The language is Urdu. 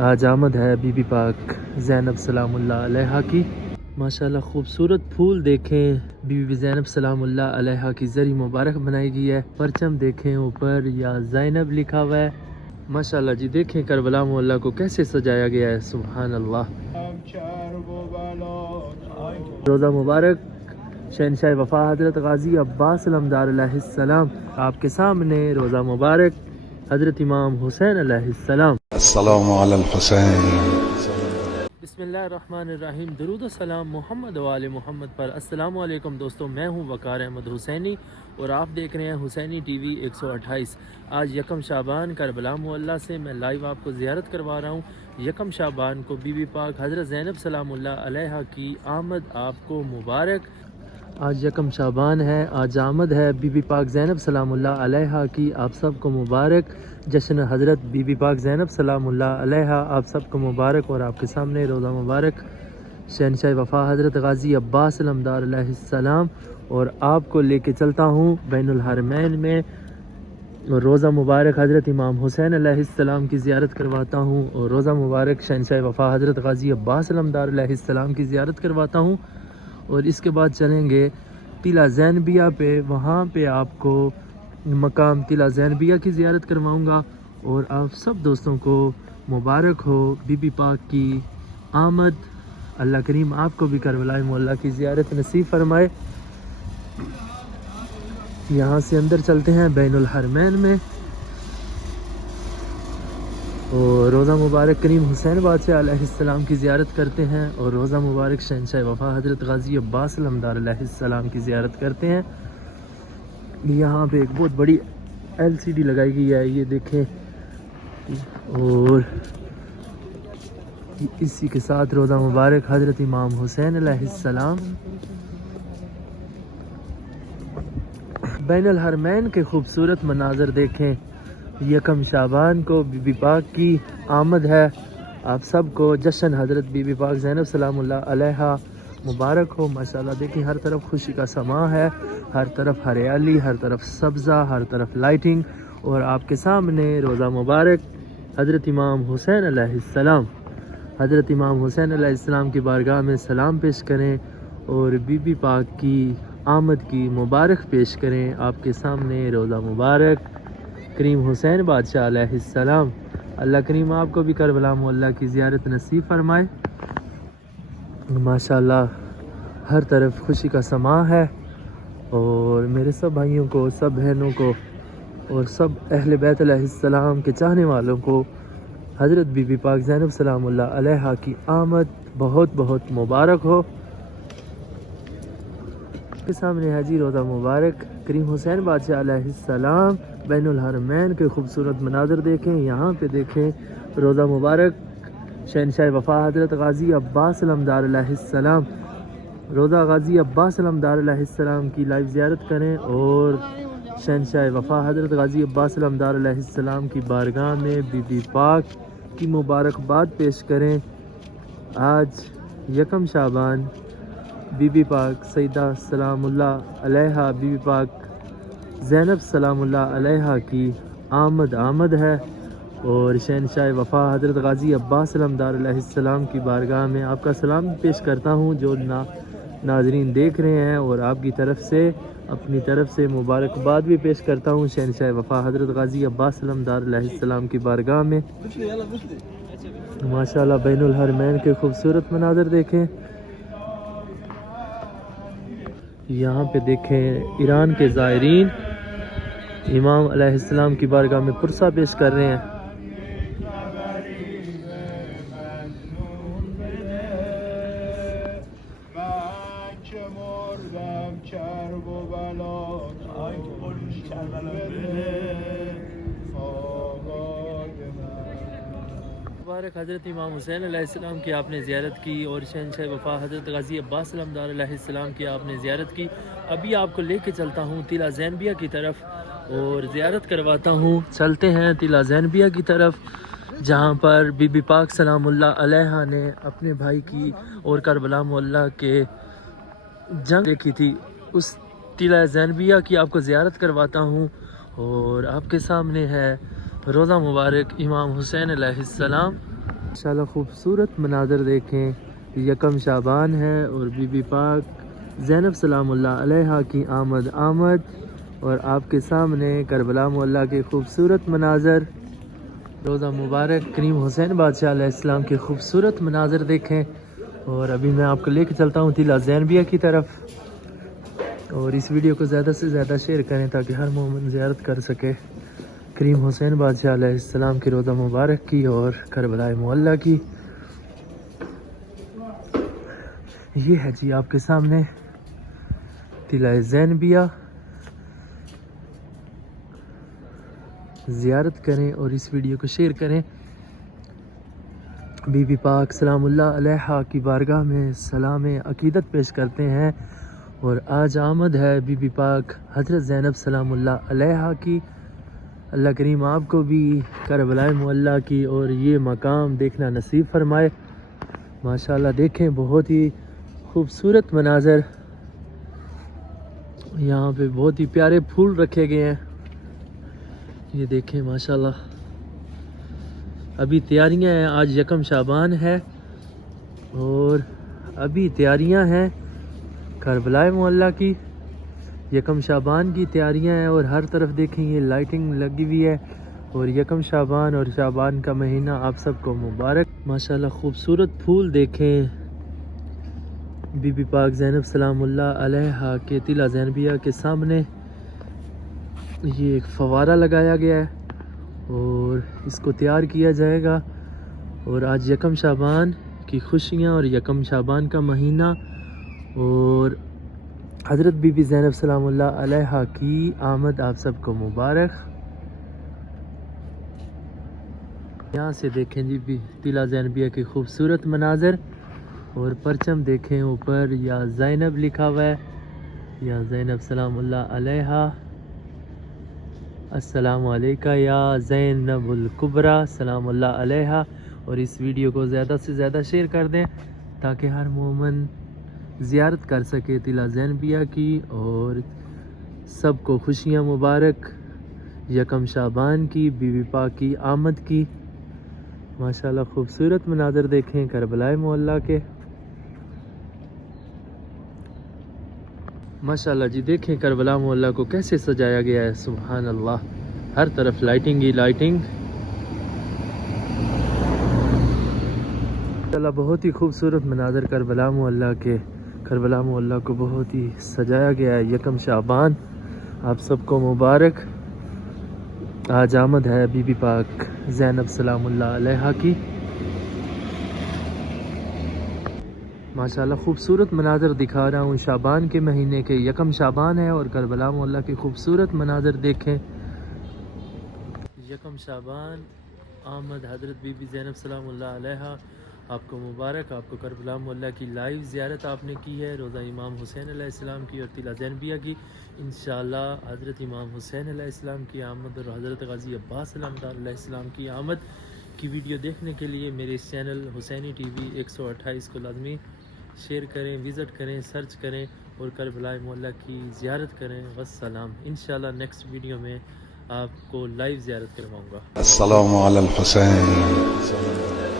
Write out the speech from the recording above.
آج آمد ہے بی بی پاک زینب سلام اللہ علیہا کی۔ ماشاءاللہ خوبصورت پھول دیکھیں، بی بی زینب سلام اللہ علیہا کی زری مبارک بنائی گئی ہے۔ پرچم دیکھیں اوپر یا زینب لکھا ہوا ہے۔ ماشاءاللہ جی دیکھیں کربلا محلہ کو کیسے سجایا گیا ہے، سبحان اللہ۔ روزہ مبارک شہنشاہ وفا حضرت غازی عباس علمدار علیہ السلام، آپ کے سامنے روزہ مبارک حضرت امام حسین علیہ السلام۔ السلام علی الحسین۔ بسم اللہ الرحمن الرحیم، درود و سلام محمد و آل محمد پر۔ السلام علیکم دوستو، میں ہوں وقار احمد حسینی اور آپ دیکھ رہے ہیں حسینی ٹی وی 128۔ آج یکم شعبان کربلا محلہ سے میں لائیو آپ کو زیارت کروا رہا ہوں۔ یکم شعبان کو بی بی پاک حضرت زینب سلام اللہ علیہا کی آمد آپ کو مبارک۔ آج یکم شعبان ہے، آج آمد ہے بی بی پاک زینب سلام اللہ علیہا کی، آپ سب کو مبارک۔ جشن حضرت بی بی پاک زینب سلام اللہ علیہا آپ سب کو مبارک، اور آپ کے سامنے روزہ مبارک شہنشاہ وفا حضرت غازی عباس علمدار علیہ السلام، اور آپ کو لے کے چلتا ہوں بین الحرمین میں، اور روزہ مبارک حضرت امام حسین علیہ السلام کی زیارت کرواتا ہوں، اور روزہ مبارک شہنشاہ وفا حضرت غازی عباس علمدار علیہ السلام کی زیارت کرواتا ہوں، اور اس کے بعد چلیں گے ٹیلہ زینبیہ پہ، وہاں پہ آپ کو مقام ٹیلہ زینبیہ کی زیارت کرواؤں گا، اور آپ سب دوستوں کو مبارک ہو بی بی پاک کی آمد۔ اللہ کریم آپ کو بھی کربلا محلہ کی زیارت نصیب فرمائے۔ یہاں سے اندر چلتے ہیں بین الحرمین میں، اور روزہ مبارک کریم حسین بادشاہ علیہ السلام کی زیارت کرتے ہیں، اور روزہ مبارک شہنشاہ وفا حضرت غازی عباس علمدار علیہ السلام کی زیارت کرتے ہیں۔ یہاں پہ ایک بہت بڑی LCD لگائی گئی ہے، یہ دیکھیں، اور اسی کے ساتھ روزہ مبارک حضرت امام حسین علیہ السلام۔ بین الحرمین کے خوبصورت مناظر دیکھیں، یکم شعبان کو بی بی پاک کی آمد ہے، آپ سب کو جشن حضرت بی بی پاک زینب سلام اللہ علیہا مبارک ہو۔ ماشاءاللہ دیکھیں ہر طرف خوشی کا سماں ہے، ہر طرف ہریالی، ہر طرف سبزہ، ہر طرف لائٹنگ، اور آپ کے سامنے روزہ مبارک حضرت امام حسین علیہ السلام۔ حضرت امام حسین علیہ السلام کی بارگاہ میں سلام پیش کریں، اور بی بی پاک کی آمد کی مبارک پیش کریں۔ آپ کے سامنے روزہ مبارک کریم حسین بادشاہ علیہ السلام۔ اللہ کریم آپ کو بھی کربلا محلہ کی زیارت نصیب فرمائے۔ ماشاءاللہ ہر طرف خوشی کا سماں ہے، اور میرے سب بھائیوں کو، سب بہنوں کو، اور سب اہل بیت علیہ السلام کے چاہنے والوں کو حضرت بی بی پاک زینب سلام اللہ علیہا کی آمد بہت بہت مبارک ہو۔ کے سامنے ہے جی روزہ مبارک کریم حسین بادشاہ علیہ السلام۔ بین الحرمین کے خوبصورت مناظر دیکھیں، یہاں پہ دیکھیں روزہ مبارک شہنشاہ وفا حضرت غازی عباس علمدار علیہ السلام۔ روزہ غازی عباس علمدار علیہ السلام کی لائیو زیارت کریں، اور شہنشاہ وفا حضرت غازی عباس علمدار علیہ السلام کی بارگاہ میں بی بی پاک کی مبارکباد پیش کریں۔ آج یکم شعبان بی بی پاک سیدہ سلام اللہ علیہا، بی بی پاک زینب سلام اللہ علیہا کی آمد ہے، اور شہنشاہ وفا حضرت غازی عباس علمدار علیہ السلام کی بارگاہ میں آپ کا سلام پیش کرتا ہوں جو ناظرین دیکھ رہے ہیں، اور آپ کی طرف سے اپنی طرف سے مبارکباد بھی پیش کرتا ہوں شہنشاہ وفا حضرت غازی عباس علمدار علیہ السلام کی بارگاہ میں۔ ماشاءاللہ بین الحرمین کے خوبصورت مناظر دیکھیں، یہاں پہ دیکھیں ایران کے زائرین امام علیہ السلام کی بارگاہ میں پرسہ پیش کر رہے ہیں۔ مبارک حضرت امام حسین علیہ السلام کی آپ نے زیارت کی، اور شہنشاہ وفا حضرت غازی عباس علمدار علیہ السلام کی آپ نے زیارت کی۔ ابھی آپ کو لے کے چلتا ہوں ٹیلہ زینبیہ کی طرف، اور زیارت کرواتا ہوں۔ چلتے ہیں ٹیلہ زینبیہ کی طرف، جہاں پر بی بی پاک سلام اللہ علیہا نے اپنے بھائی کی اور کربلا محلہ کے جنگ دیکھی تھی۔ اس ٹیلہ زینبیہ کی آپ کو زیارت کرواتا ہوں، اور آپ کے سامنے ہے روزہ مبارک امام حسین علیہ السلام۔ ماشاءاللہ خوبصورت مناظر دیکھیں، یکم شعبان ہے اور بی بی پاک زینب سلام اللہ علیہا کی آمد اور آپ کے سامنے کربلا معلیٰ کے خوبصورت مناظر، روزہ مبارک کریم حسین بادشاہ علیہ السلام کے خوبصورت مناظر دیکھیں۔ اور ابھی میں آپ کو لے کے چلتا ہوں ٹیلہ زینبیہ کی طرف، اور اس ویڈیو کو زیادہ سے زیادہ شیئر کریں تاکہ ہر مومن زیارت کر سکے کریم حسین بادشاہ علیہ السلام کی روزہ مبارک کی اور کربلا معلیٰ کی۔ یہ ہے جی آپ کے سامنے ٹیلہ زینبیہ، زیارت کریں اور اس ویڈیو کو شیئر کریں۔ بی بی پاک سلام اللہ علیہا کی بارگاہ میں سلام عقیدت پیش کرتے ہیں، اور آج آمد ہے بی بی پاک حضرت زینب سلام اللہ علیہا کی۔ اللہ کریم آپ کو بھی کربلا معلیٰ کی اور یہ مقام دیکھنا نصیب فرمائے۔ ماشاءاللہ دیکھیں بہت ہی خوبصورت مناظر، یہاں پہ بہت ہی پیارے پھول رکھے گئے ہیں، یہ دیکھیں ماشاءاللہ۔ ابھی تیاریاں ہیں، آج یکم شعبان ہے اور ابھی تیاریاں ہیں کربلا معلیٰ کی، یکم شعبان کی تیاریاں ہیں، اور ہر طرف دیکھیں یہ لائٹنگ لگی ہوئی ہے، اور یکم شعبان اور شعبان کا مہینہ آپ سب کو مبارک۔ ماشاءاللہ خوبصورت پھول دیکھیں، بی بی پاک زینب سلام اللہ علیہا کے ٹیلہ زینبیہ کے سامنے یہ ایک فوارہ لگایا گیا ہے اور اس کو تیار کیا جائے گا، اور آج یکم شعبان کی خوشیاں اور یکم شعبان کا مہینہ اور حضرت بی بی زینب سلام اللہ علیہا کی آمد آپ سب کو مبارک۔ یہاں سے دیکھیں جی ٹیلہ زینبیہ کے خوبصورت مناظر، اور پرچم دیکھیں اوپر یا زینب لکھا ہوا ہے، یا زینب سلام اللہ علیہا، السلام علیکہ یا زینب الکبریٰ سلام اللہ علیہا۔ اور اس ویڈیو کو زیادہ سے زیادہ شیئر کر دیں تاکہ ہر مومن زیارت کر سکے ٹیلہ زینبیہ کی، اور سب کو خوشیاں مبارک یکم شعبان کی، بی بی پاک کی آمد کی۔ ماشاءاللہ خوبصورت مناظر دیکھیں کربلا معلیٰ کے، ماشاءاللہ جی دیکھیں کربلا معلیٰ کو کیسے سجایا گیا ہے، سبحان اللہ، ہر طرف لائٹنگ ہی لائٹنگ۔ ماشاءاللہ بہت ہی خوبصورت مناظر کربلا معلیٰ کے، کربلا معلیٰ کو بہت ہی سجایا گیا ہے، یکم شعبان آپ سب کو مبارک۔ آج آمد ہے بی بی پاک زینب سلام اللہ علیہا کی۔ ماشاءاللہ خوبصورت مناظر دکھا رہا ہوں، شعبان کے مہینے کے یکم شعبان ہے اور کربلا معلیٰ کی خوبصورت مناظر دیکھیں۔ یکم شعبان آمد حضرت بی بی زینب سلام اللہ علیہا، آپ کو مبارک، آپ کو کربلا معلیٰ کی لائیو زیارت آپ نے کی ہے، روزہ امام حسین علیہ السلام کی اور ٹیلہ زینبیہ کی۔ انشاءاللہ حضرت امام حسین علیہ السلام کی آمد اور حضرت غازی عباس علیہ السلام کی آمد کی ویڈیو دیکھنے کے لیے میرے اس چینل حسینی ٹی وی 128 کو لازمی شیئر کریں، وزٹ کریں، سرچ کریں اور کربلا معلیٰ کی زیارت کریں۔ والسلام، انشاءاللہ نیکسٹ ویڈیو میں آپ کو لائیو زیارت کرواؤں گا۔ السلام على الحسين.